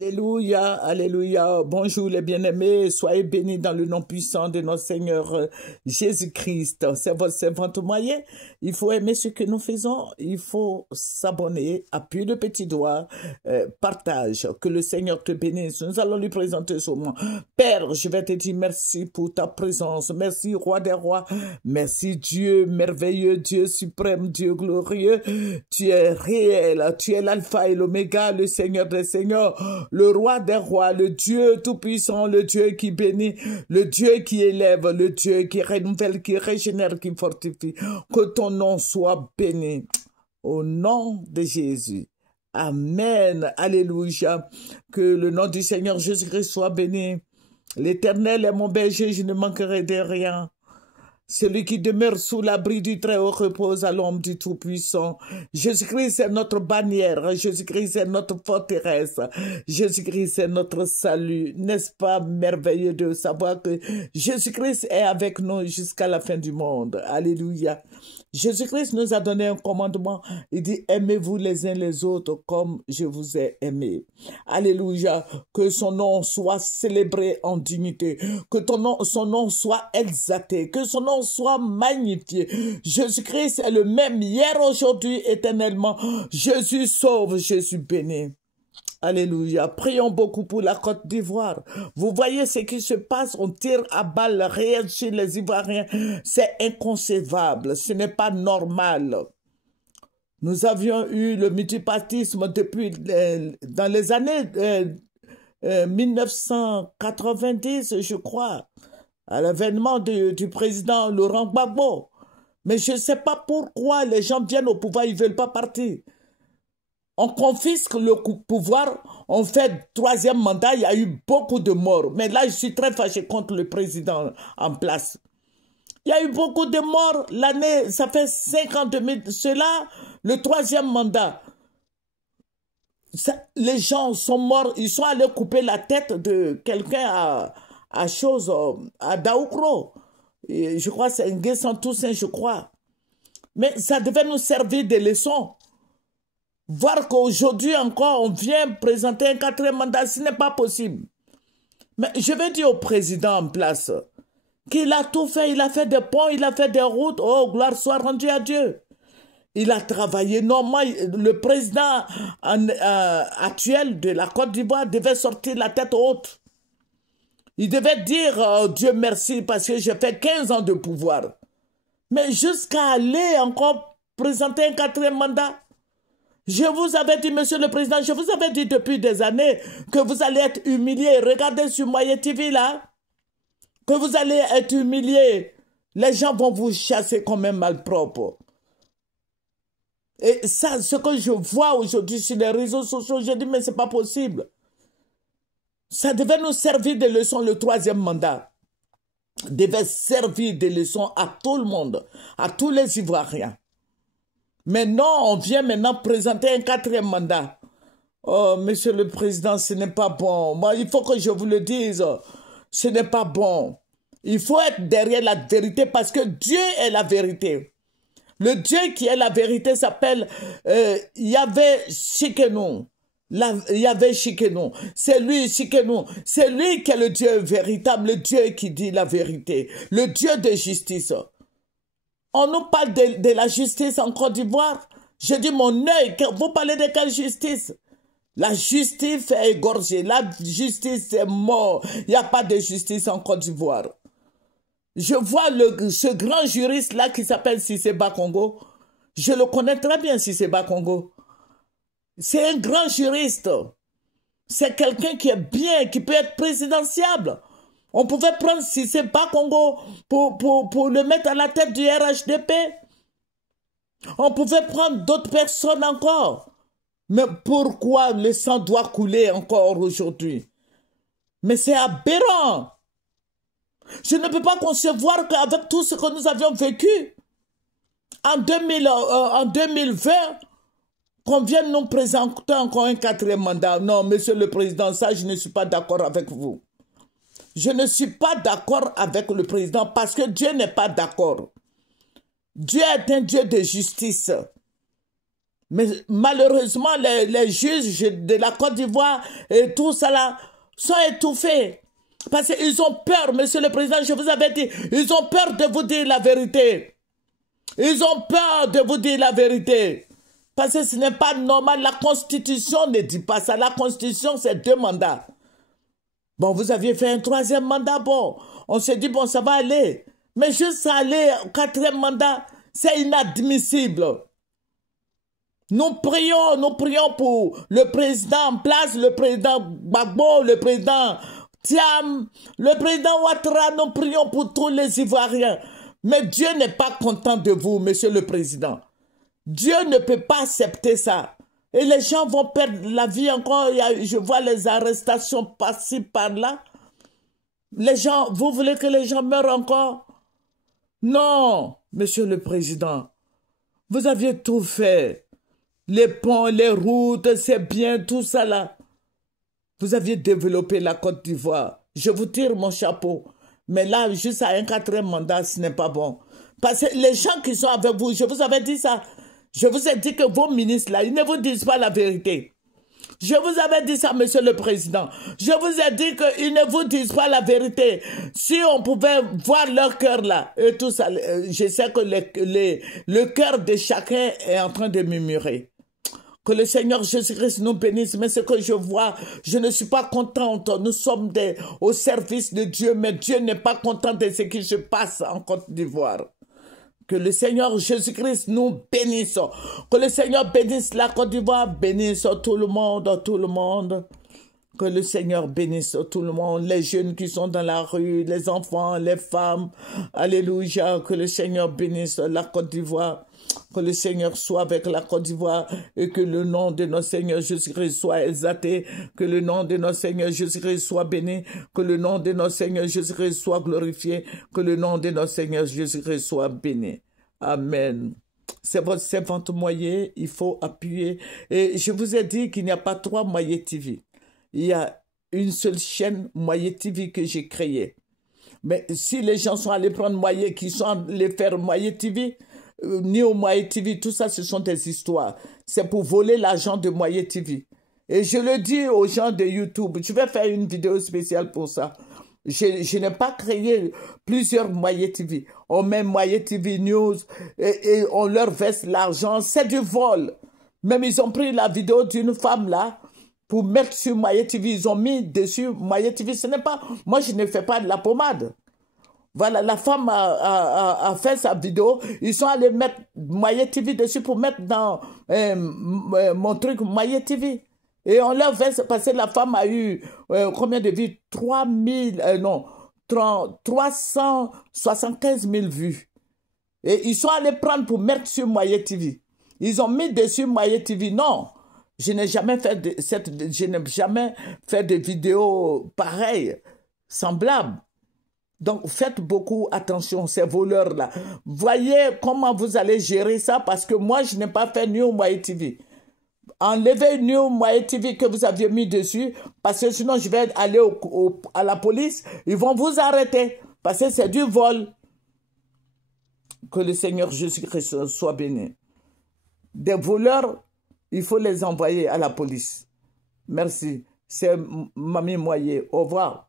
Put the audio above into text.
Alléluia, alléluia. Bonjour les bien-aimés, soyez bénis dans le nom puissant de notre Seigneur Jésus-Christ. C'est votre servante moyen. Il faut aimer ce que nous faisons. Il faut s'abonner, appuyer le petit doigt, partage. Que le Seigneur te bénisse. Nous allons lui présenter ce moment. Père, je vais te dire merci pour ta présence. Merci, Roi des rois. Merci, Dieu merveilleux, Dieu suprême, Dieu glorieux. Tu es réel. Tu es l'alpha et l'oméga, le Seigneur des seigneurs, le roi des rois, le Dieu tout-puissant, le Dieu qui bénit, le Dieu qui élève, le Dieu qui renouvelle, qui régénère, qui fortifie. Que ton nom soit béni. Au nom de Jésus. Amen. Alléluia. Que le nom du Seigneur Jésus-Christ soit béni. L'Éternel est mon berger, je ne manquerai de rien. Celui qui demeure sous l'abri du Très-Haut repose à l'ombre du Tout-Puissant. Jésus-Christ est notre bannière. Jésus-Christ est notre forteresse. Jésus-Christ est notre salut. N'est-ce pas merveilleux de savoir que Jésus-Christ est avec nous jusqu'à la fin du monde? Alléluia. Jésus-Christ nous a donné un commandement. Il dit, aimez-vous les uns les autres comme je vous ai aimé. Alléluia. Que son nom soit célébré en dignité. Que son nom soit exalté. Que son nom soit magnifié. Jésus-Christ est le même hier, aujourd'hui, éternellement. Jésus sauve, Jésus bénit. Alléluia. Prions beaucoup pour la Côte d'Ivoire. Vous voyez ce qui se passe. On tire à balles réelles sur les Ivoiriens. C'est inconcevable. Ce n'est pas normal. Nous avions eu le multipartisme depuis dans les années 1990, je crois, à l'avènement du président Laurent Gbagbo. Mais je ne sais pas pourquoi les gens viennent au pouvoir, ils ne veulent pas partir. On confisque le pouvoir, on fait troisième mandat, il y a eu beaucoup de morts. Mais là, je suis très fâché contre le président en place. Il y a eu beaucoup de morts. L'année, ça fait 50 000. Cela, le troisième mandat. Les gens sont morts, ils sont allés couper la tête de quelqu'un à Daoukro. Je crois que c'est Nguessan Toussaint, je crois. Mais ça devait nous servir de leçon. Voir qu'aujourd'hui encore, on vient présenter un quatrième mandat, ce n'est pas possible. Mais je vais dire au président en place qu'il a tout fait, il a fait des ponts, il a fait des routes, oh, gloire soit rendue à Dieu. Il a travaillé. Normalement, le président actuel de la Côte d'Ivoire devait sortir la tête haute. Il devait dire Dieu merci parce que j'ai fait 15 ans de pouvoir. Mais jusqu'à aller encore présenter un quatrième mandat, je vous avais dit, monsieur le président, je vous avais dit depuis des années que vous allez être humilié. Regardez sur Moyen TV là, que vous allez être humilié. Les gens vont vous chasser comme un malpropre. Et ça, ce que je vois aujourd'hui sur les réseaux sociaux, je dis, mais c'est pas possible. Ça devait nous servir de leçon, le troisième mandat. Devait servir de leçon à tout le monde, à tous les Ivoiriens. Mais non, on vient maintenant présenter un quatrième mandat. Oh, monsieur le président, ce n'est pas bon. Moi, il faut que je vous le dise. Ce n'est pas bon. Il faut être derrière la vérité parce que Dieu est la vérité. Le Dieu qui est la vérité s'appelle Yahvé Shikenu. Yahvé Shikenu. C'est lui, Shikenu. C'est lui qui est le Dieu véritable, le Dieu qui dit la vérité. Le Dieu de justice. On nous parle de la justice en Côte d'Ivoire. Je dis mon œil, vous parlez de quelle justice? La justice est égorgée, la justice est morte. Il n'y a pas de justice en Côte d'Ivoire. Je vois ce grand juriste-là qui s'appelle Cissé Bakongo. Je le connais très bien, Cissé Bakongo. C'est un grand juriste. C'est quelqu'un qui est bien, qui peut être présidentiable. On pouvait prendre Cissé Bakongo pour le mettre à la tête du RHDP. On pouvait prendre d'autres personnes encore. Mais pourquoi le sang doit couler encore aujourd'hui? Mais c'est aberrant. Je ne peux pas concevoir qu'avec tout ce que nous avions vécu en 2020, qu'on vienne nous présenter encore un quatrième mandat. Non, monsieur le président, ça, je ne suis pas d'accord avec vous. Je ne suis pas d'accord avec le président parce que Dieu n'est pas d'accord. Dieu est un Dieu de justice. Mais malheureusement, les juges de la Côte d'Ivoire et tout ça là sont étouffés. Parce qu'ils ont peur, monsieur le président, je vous avais dit, ils ont peur de vous dire la vérité. Ils ont peur de vous dire la vérité. Parce que ce n'est pas normal, la Constitution ne dit pas ça. La Constitution, c'est 2 mandats. Bon, vous aviez fait un 3e mandat, bon, on s'est dit, bon, ça va aller. Mais juste aller au 4e mandat, c'est inadmissible. Nous prions pour le président en place, le président Gbagbo, le président Thiam, le président Ouattara, nous prions pour tous les Ivoiriens. Mais Dieu n'est pas content de vous, monsieur le président. Dieu ne peut pas accepter ça. Et les gens vont perdre la vie encore. Je vois les arrestations par-ci, par-là. Les gens, vous voulez que les gens meurent encore? Non, monsieur le président. Vous aviez tout fait. Les ponts, les routes, c'est bien, tout ça là. Vous aviez développé la Côte d'Ivoire. Je vous tire mon chapeau. Mais là, juste à un 4e mandat, ce n'est pas bon. Parce que les gens qui sont avec vous, je vous avais dit ça. Je vous ai dit que vos ministres là, ils ne vous disent pas la vérité. Je vous avais dit ça, monsieur le président. Je vous ai dit qu'ils ne vous disent pas la vérité. Si on pouvait voir leur cœur là, et tout ça, je sais que le cœur de chacun est en train de murmurer. Que le Seigneur Jésus-Christ nous bénisse. Mais ce que je vois, je ne suis pas contente. Nous sommes au service de Dieu, mais Dieu n'est pas content de ce qui se passe en Côte d'Ivoire. Que le Seigneur Jésus-Christ nous bénisse. Que le Seigneur bénisse la Côte d'Ivoire, bénisse tout le monde, tout le monde. Que le Seigneur bénisse tout le monde, les jeunes qui sont dans la rue, les enfants, les femmes. Alléluia. Que le Seigneur bénisse la Côte d'Ivoire. Que le Seigneur soit avec la Côte d'Ivoire et que le nom de notre Seigneur Jésus-Christ soit exalté, que le nom de notre Seigneur Jésus-Christ soit béni, que le nom de notre Seigneur Jésus-Christ soit glorifié, que le nom de notre Seigneur Jésus-Christ soit béni. Amen. C'est votre servante Moyer, il faut appuyer. Et je vous ai dit qu'il n'y a pas 3 Moyer TV. Il y a une seule chaîne Moyer TV que j'ai créée. Mais si les gens sont allés prendre Moyer, qui sont allés faire Moyer TV, ni au Moyer TV, tout ça, ce sont des histoires. C'est pour voler l'argent de Moyer TV. Et je le dis aux gens de YouTube, je vais faire une vidéo spéciale pour ça. Je n'ai pas créé plusieurs Moyer TV. On met Moyer TV News et on leur verse l'argent. C'est du vol. Même ils ont pris la vidéo d'une femme là pour mettre sur Moyer TV. Ils ont mis dessus Moyer TV. Ce n'est pas... Moi, je ne fais pas de la pommade. Voilà, la femme a fait sa vidéo. Ils sont allés mettre Moyer TV dessus pour mettre dans mon truc Moyer TV. Et on leur verse, parce que la femme a eu combien de vues? 375 000 vues. Et ils sont allés prendre pour mettre sur Moyer TV. Ils ont mis dessus Moyer TV. Non, je n'ai jamais fait de vidéos pareilles, semblables. Donc, faites beaucoup attention, ces voleurs-là. Voyez comment vous allez gérer ça, parce que moi, je n'ai pas fait New Moyer TV. Enlevez New Moyer TV que vous aviez mis dessus, parce que sinon, je vais aller à la police. Ils vont vous arrêter, parce que c'est du vol. Que le Seigneur Jésus-Christ soit béni. Des voleurs, il faut les envoyer à la police. Merci. C'est Mamie Moyer. Au revoir.